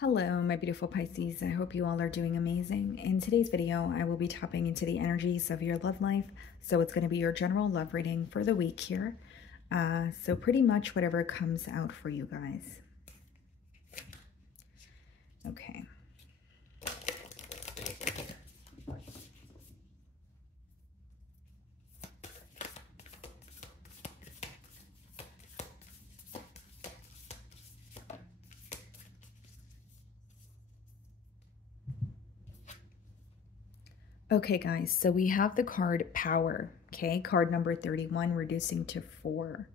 Hello, my beautiful Pisces. I hope you all are doing amazing. In today's video, I will be tapping into the energies of your love life. So it's going to be your general love reading for the week here. So pretty much whatever comes out for you guys. Okay. Okay, guys, so we have the card Power, okay? Card number 31, reducing to 4.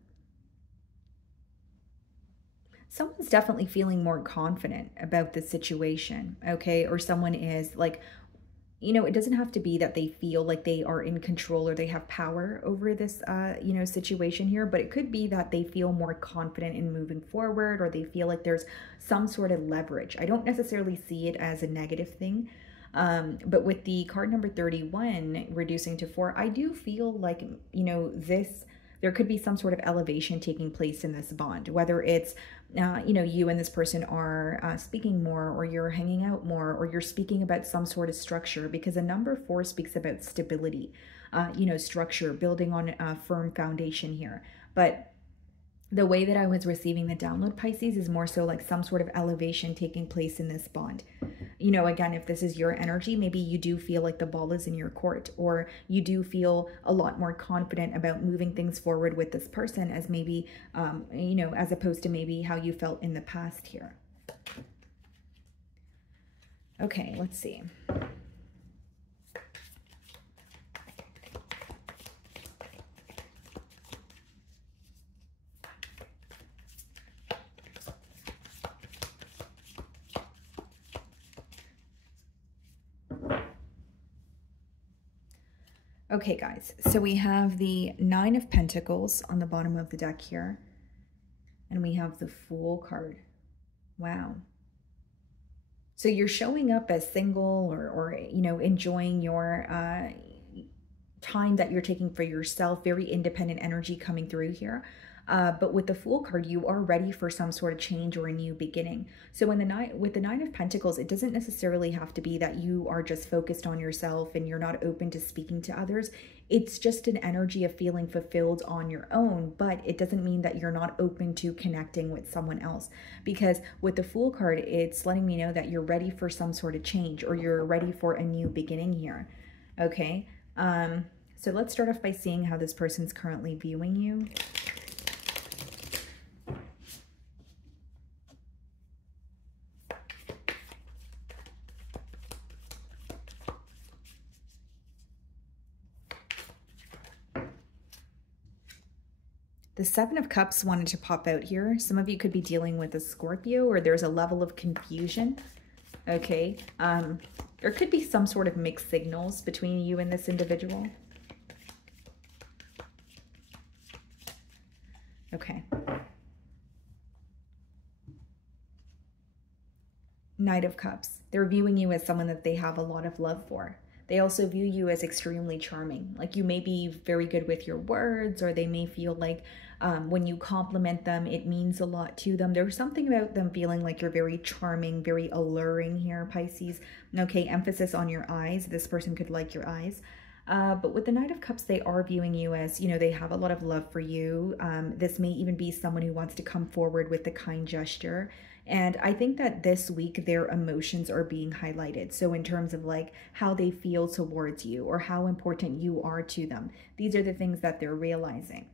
Someone's definitely feeling more confident about the situation, okay? Or someone is like, it doesn't have to be that they feel like they are in control or they have power over this, situation here, but it could be that they feel more confident in moving forward, or they feel like there's some sort of leverage. I don't necessarily see it as a negative thing. But with the card number 31 reducing to 4, I do feel like, there could be some sort of elevation taking place in this bond, whether it's, you and this person are speaking more, or you're hanging out more, or you're speaking about some sort of structure, because a number 4 speaks about stability, structure, building on a firm foundation here. But the way that I was receiving the download, Pisces, is more so like some sort of elevation taking place in this bond. Again, if this is your energy, maybe you do feel like the ball is in your court, or you do feel a lot more confident about moving things forward with this person, as maybe, as opposed to maybe how you felt in the past here. Okay, let's see. Okay, guys, so we have the 9 of Pentacles on the bottom of the deck here, and we have the Fool card. Wow. So you're showing up as single, or enjoying your time that you're taking for yourself, very independent energy coming through here. But with the Fool card, you are ready for some sort of change or a new beginning. So with the 9 of Pentacles, it doesn't necessarily have to be that you are just focused on yourself and you're not open to speaking to others. It's just an energy of feeling fulfilled on your own, but it doesn't mean that you're not open to connecting with someone else. Because with the Fool card, it's letting me know that you're ready for some sort of change, or you're ready for a new beginning here. Okay, so let's start off by seeing how this person's currently viewing you. The 7 of Cups wanted to pop out here. Some of you could be dealing with a Scorpio, or there's a level of confusion. Okay. There could be some sort of mixed signals between you and this individual. Okay. Knight of Cups. They're viewing you as someone that they have a lot of love for. They also view you as extremely charming. Like, you may be very good with your words, or they may feel like when you compliment them, it means a lot to them. There's something about them feeling like you're very charming, very alluring here, Pisces. Okay, emphasis on your eyes. This person could like your eyes. But with the Knight of Cups, they are viewing you as, they have a lot of love for you. This may even be someone who wants to come forward with a kind gesture. And I think that this week their emotions are being highlighted. So in terms of like how they feel towards you, or how important you are to them, these are the things that they're realizing.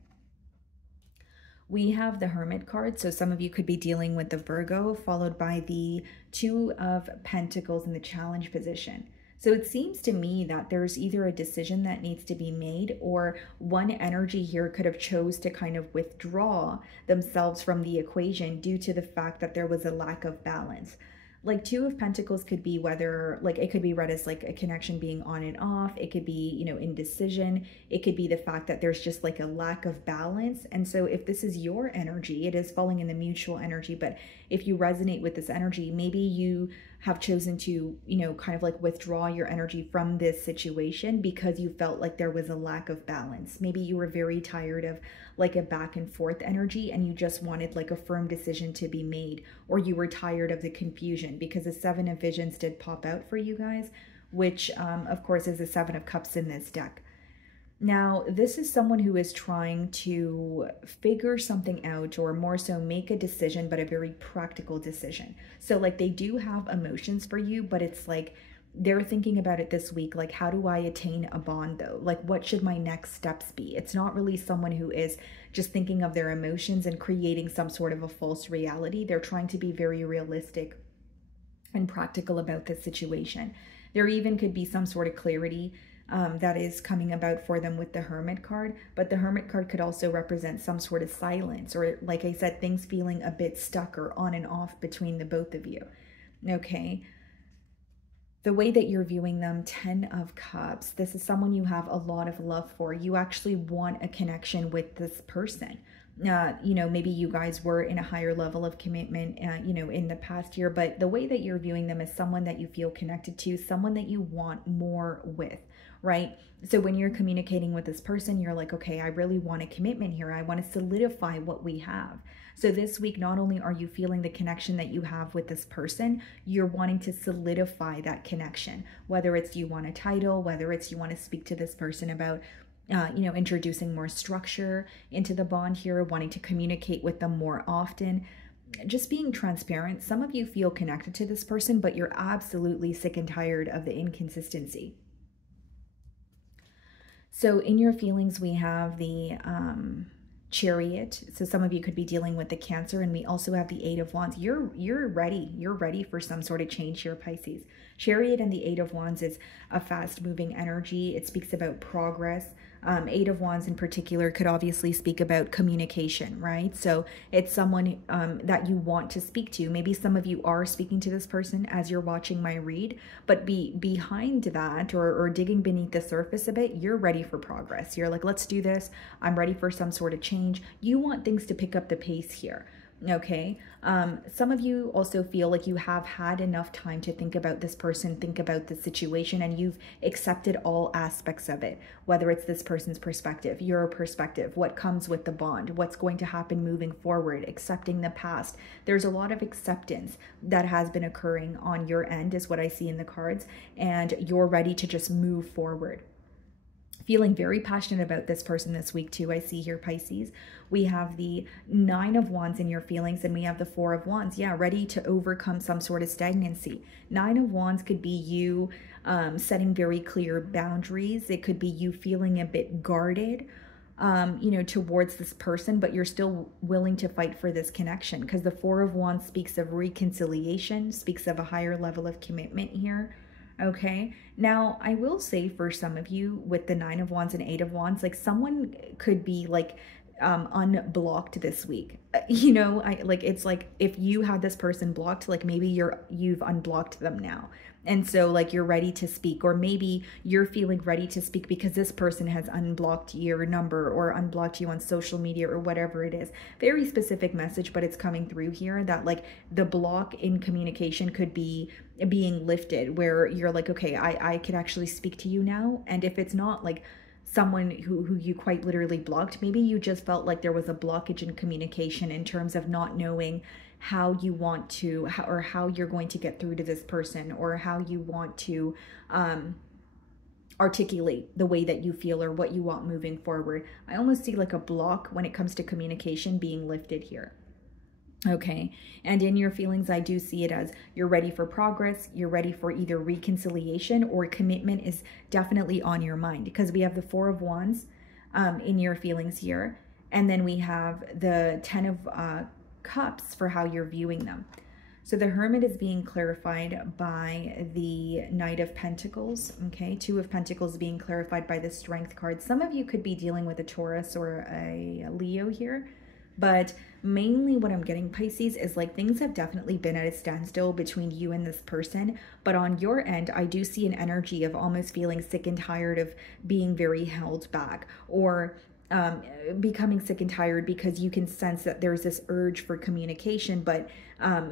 We have the Hermit card. So some of you could be dealing with the Virgo, followed by the 2 of Pentacles in the challenge position. So it seems to me that there's either a decision that needs to be made, or one energy here could have chose to kind of withdraw themselves from the equation due to the fact that there was a lack of balance. Like 2 of Pentacles could be whether, like, it could be read as like a connection being on and off. It could be, indecision. It could be the fact that there's just like a lack of balance. And so if this is your energy, it is falling in the mutual energy. But if you resonate with this energy, maybe you have chosen to, kind of like withdraw your energy from this situation because you felt like there was a lack of balance. Maybe you were very tired of like a back and forth energy, and you just wanted like a firm decision to be made, or you were tired of the confusion, because the Seven of Visions did pop out for you guys, which of course is the Seven of Cups in this deck. Now, this is someone who is trying to figure something out, or more so make a decision, but a very practical decision. So like they do have emotions for you, but it's like they're thinking about it this week. Like, how do I attain a bond though? Like, what should my next steps be? It's not really someone who is just thinking of their emotions and creating some sort of a false reality. They're trying to be very realistic and practical about this situation. There even could be some sort of clarity that is coming about for them with the Hermit card, but the Hermit card could also represent some sort of silence, or like I said, things feeling a bit stuck or on and off between the both of you. Okay. The way that you're viewing them, 10 of Cups, this is someone you have a lot of love for. You actually want a connection with this person. You know, maybe you guys were in a higher level of commitment, you know, in the past year, but the way that you're viewing them is someone that you feel connected to, someone that you want more with, right? So when you're communicating with this person, you're like, okay, I really want a commitment here. I want to solidify what we have. So this week, not only are you feeling the connection that you have with this person, you're wanting to solidify that connection, whether it's you want a title, whether it's you want to speak to this person about you know, introducing more structure into the bond here, wanting to communicate with them more often, just being transparent. Some of you feel connected to this person, but you're absolutely sick and tired of the inconsistency. So in your feelings, we have the Chariot. So some of you could be dealing with the Cancer, and we also have the Eight of Wands. You're ready. You're ready for some sort of change here, Pisces. Chariot and the Eight of Wands is a fast-moving energy. It speaks about progress. Eight of Wands in particular could obviously speak about communication, right? So it's someone that you want to speak to. Maybe some of you are speaking to this person as you're watching my read, but behind that, or digging beneath the surface a bit, you're ready for progress. You're like, let's do this. I'm ready for some sort of change. You want things to pick up the pace here. Okay. Some of you also feel like you have had enough time to think about this person, think about the situation, and you've accepted all aspects of it, whether it's this person's perspective, your perspective, what comes with the bond, what's going to happen moving forward, accepting the past. There's a lot of acceptance that has been occurring on your end, is what I see in the cards, and you're ready to just move forward. Feeling very passionate about this person this week too, I see here, Pisces. We have the Nine of Wands in your feelings, and we have the Four of Wands. Yeah, ready to overcome some sort of stagnancy. Nine of Wands could be you setting very clear boundaries. It could be you feeling a bit guarded, you know, towards this person, but you're still willing to fight for this connection, because the Four of Wands speaks of reconciliation, speaks of a higher level of commitment here. Okay, now I will say for some of you with the Nine of Wands and Eight of Wands, like someone could be like unblocked this week. You know, it's like if you had this person blocked, like maybe you've unblocked them now. And so like you're ready to speak, or maybe you're feeling ready to speak because this person has unblocked your number or unblocked you on social media or whatever it is. Very specific message, but it's coming through here that like the block in communication could be being lifted, where you're like, okay, I could actually speak to you now. And if it's not like someone who you quite literally blocked, maybe you just felt like there was a blockage in communication in terms of not knowing how you want to, or how you're going to get through to this person, or how you want to articulate the way that you feel or what you want moving forward. I almost see like a block when it comes to communication being lifted here. Okay, and in your feelings, I do see it as you're ready for progress. You're ready for either reconciliation, or commitment is definitely on your mind, because we have the Four of Wands in your feelings here. And then we have the Ten of Cups for how you're viewing them. So the Hermit is being clarified by the Knight of Pentacles. Okay, Two of Pentacles being clarified by the Strength card. Some of you could be dealing with a Taurus or a Leo here. But mainly what I'm getting, Pisces, is like things have definitely been at a standstill between you and this person. But on your end, I do see an energy of almost feeling sick and tired of being very held back, or becoming sick and tired because you can sense that there's this urge for communication, but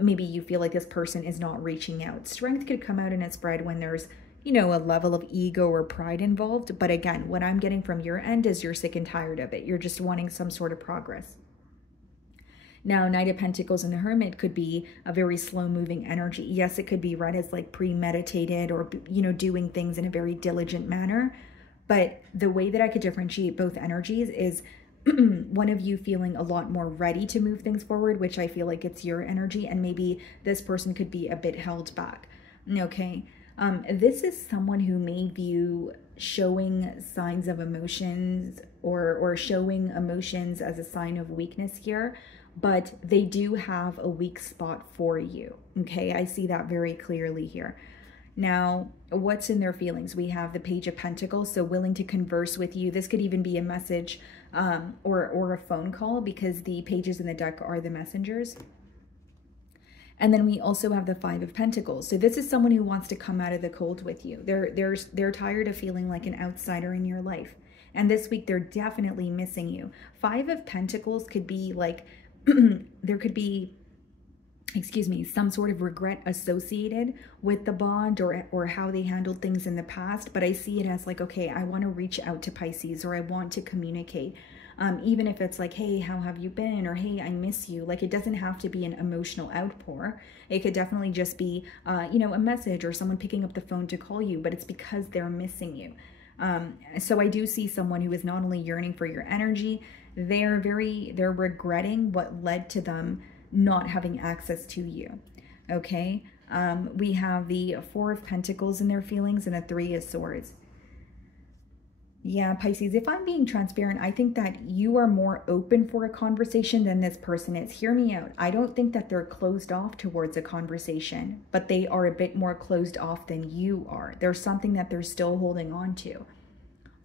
maybe you feel like this person is not reaching out. Strength could come out in its spread when there's, you know, a level of ego or pride involved. But again, what I'm getting from your end is you're sick and tired of it. You're just wanting some sort of progress. Now, Knight of Pentacles and the Hermit could be a very slow-moving energy. Yes, it could be read as like premeditated or, you know, doing things in a very diligent manner. But the way that I could differentiate both energies is one of you feeling a lot more ready to move things forward, which I feel like it's your energy, and maybe this person could be a bit held back. Okay. This is someone who may view showing signs of emotions or showing emotions as a sign of weakness here, but they do have a weak spot for you. Okay, I see that very clearly here. Now, what's in their feelings? We have the Page of Pentacles, so willing to converse with you. This could even be a message or a phone call, because the pages in the deck are the messengers. And then we also have the Five of Pentacles. So this is someone who wants to come out of the cold with you. They're tired of feeling like an outsider in your life. And this week, they're definitely missing you. Five of Pentacles could be like, there could be, excuse me, some sort of regret associated with the bond or how they handled things in the past. But I see it as like, okay, I want to reach out to Pisces, or I want to communicate. Even if it's like, hey, how have you been? Or hey, I miss you. Like, it doesn't have to be an emotional outpour. It could definitely just be, you know, a message or someone picking up the phone to call you, but it's because they're missing you. So I do see someone who is not only yearning for your energy, they're regretting what led to them not having access to you. Okay. We have the Four of Pentacles in their feelings and the Three of Swords. Yeah, Pisces, if I'm being transparent, I think that you are more open for a conversation than this person is. Hear me out. I don't think that they're closed off towards a conversation, but they are a bit more closed off than you are. There's something that they're still holding on to.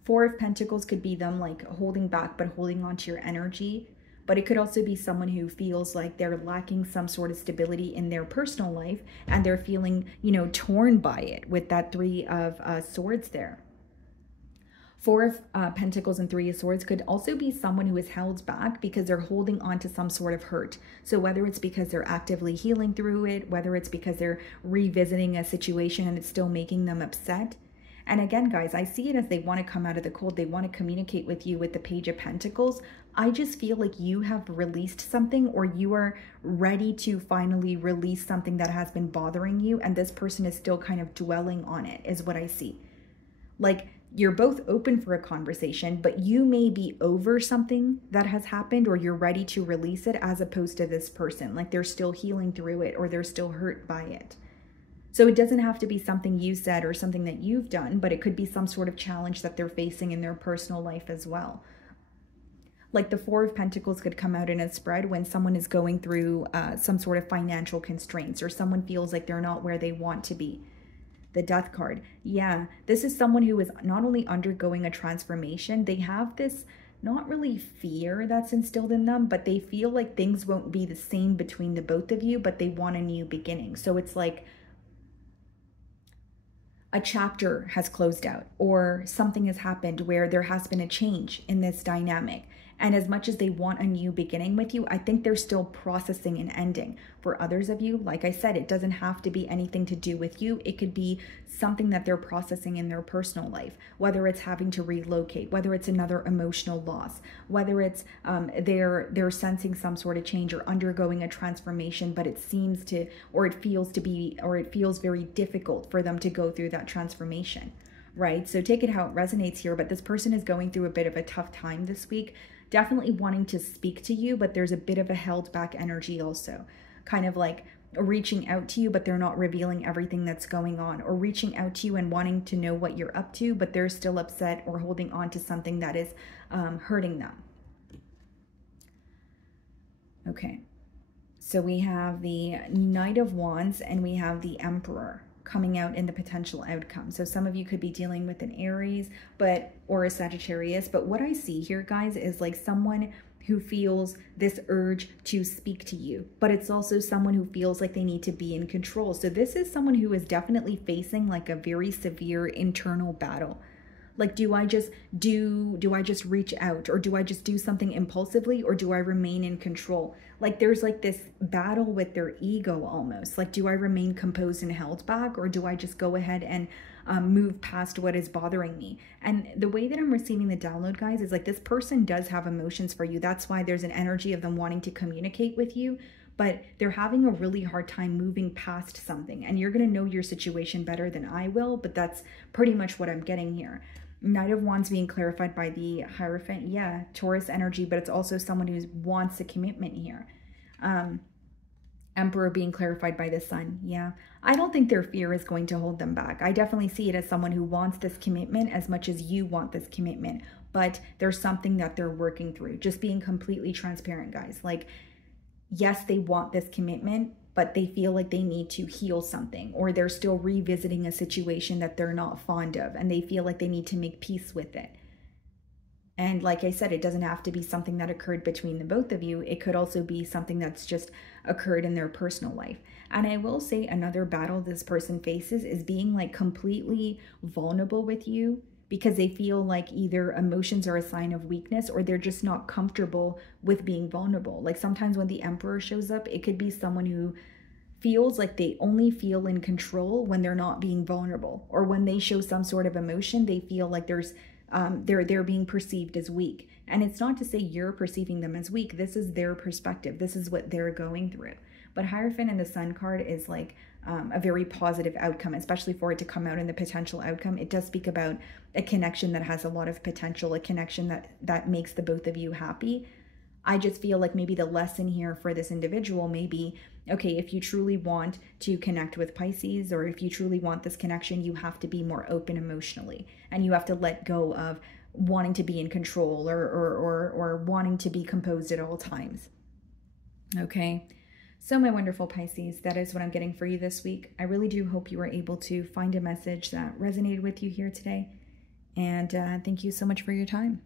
Four of Pentacles could be them like holding back, but holding on to your energy. But it could also be someone who feels like they're lacking some sort of stability in their personal life, and they're feeling, you know, torn by it with that Three of Swords there. Four of Pentacles and Three of Swords could also be someone who is held back because they're holding on to some sort of hurt. So whether it's because they're actively healing through it, whether it's because they're revisiting a situation and it's still making them upset. And again, guys, I see it as they want to come out of the cold. They want to communicate with you with the Page of Pentacles. I just feel like you have released something, or you are ready to finally release something that has been bothering you. And this person is still kind of dwelling on it, is what I see. Like, you're both open for a conversation, but you may be over something that has happened, or you're ready to release it, as opposed to this person. Like, they're still healing through it, or they're still hurt by it. So it doesn't have to be something you said or something that you've done, but it could be some sort of challenge that they're facing in their personal life as well. Like the Four of Pentacles could come out in a spread when someone is going through some sort of financial constraints, or someone feels like they're not where they want to be. The Death card. Yeah, this is someone who is not only undergoing a transformation, they have this not really fear that's instilled in them, but they feel like things won't be the same between the both of you, but they want a new beginning. So it's like a chapter has closed out, or something has happened where there has been a change in this dynamic. And as much as they want a new beginning with you, I think they're still processing an ending. For others of you, like I said, it doesn't have to be anything to do with you. It could be something that they're processing in their personal life, whether it's having to relocate, whether it's another emotional loss, whether it's they're sensing some sort of change or undergoing a transformation, but it seems to, or it feels very difficult for them to go through that transformation, right? So take it how it resonates here, but this person is going through a bit of a tough time this week. Definitely wanting to speak to you, but there's a bit of a held back energy also. Kind of like reaching out to you, but they're not revealing everything that's going on, or reaching out to you and wanting to know what you're up to, but they're still upset or holding on to something that is hurting them. Okay, so we have the Knight of Wands and we have the Emperor coming out in the potential outcome. So some of you could be dealing with an Aries or a Sagittarius, but what I see here, guys, is like someone who feels this urge to speak to you, but it's also someone who feels like they need to be in control. So this is someone who is definitely facing like a very severe internal battle. Like, do I just reach out, or do I just do something impulsively, or do I remain in control? Like there's like this battle with their ego almost. Like, do I remain composed and held back, or do I just go ahead and move past what is bothering me? And the way that I'm receiving the download, guys, is like this person does have emotions for you. That's why there's an energy of them wanting to communicate with you, but they're having a really hard time moving past something. And you're going to know your situation better than I will, but that's pretty much what I'm getting here. Knight of Wands being clarified by the Hierophant. Yeah, Taurus energy, but it's also someone who wants a commitment here. Emperor being clarified by the Sun. Yeah, I don't think their fear is going to hold them back. I definitely see it as someone who wants this commitment as much as you want this commitment, but there's something that they're working through. Just being completely transparent, guys. Like, yes, they want this commitment, but they feel like they need to heal something, or they're still revisiting a situation that they're not fond of, and they feel like they need to make peace with it. And like I said, it doesn't have to be something that occurred between the both of you. It could also be something that's just occurred in their personal life. And I will say another battle this person faces is being like completely vulnerable with you, because they feel like either emotions are a sign of weakness, or they're just not comfortable with being vulnerable. Like sometimes when the Emperor shows up, it could be someone who feels like they only feel in control when they're not being vulnerable, or when they show some sort of emotion, they feel like they're being perceived as weak. And it's not to say you're perceiving them as weak. This is their perspective. This is what they're going through. But Hierophant and the Sun card is like a very positive outcome, especially for it to come out in the potential outcome. It does speak about a connection that has a lot of potential, a connection that makes the both of you happy. I just feel like maybe the lesson here for this individual may be, okay, if you truly want to connect with Pisces, or if you truly want this connection, you have to be more open emotionally, and you have to let go of wanting to be in control or wanting to be composed at all times. Okay. So my wonderful Pisces, that is what I'm getting for you this week. I really do hope you were able to find a message that resonated with you here today. And thank you so much for your time.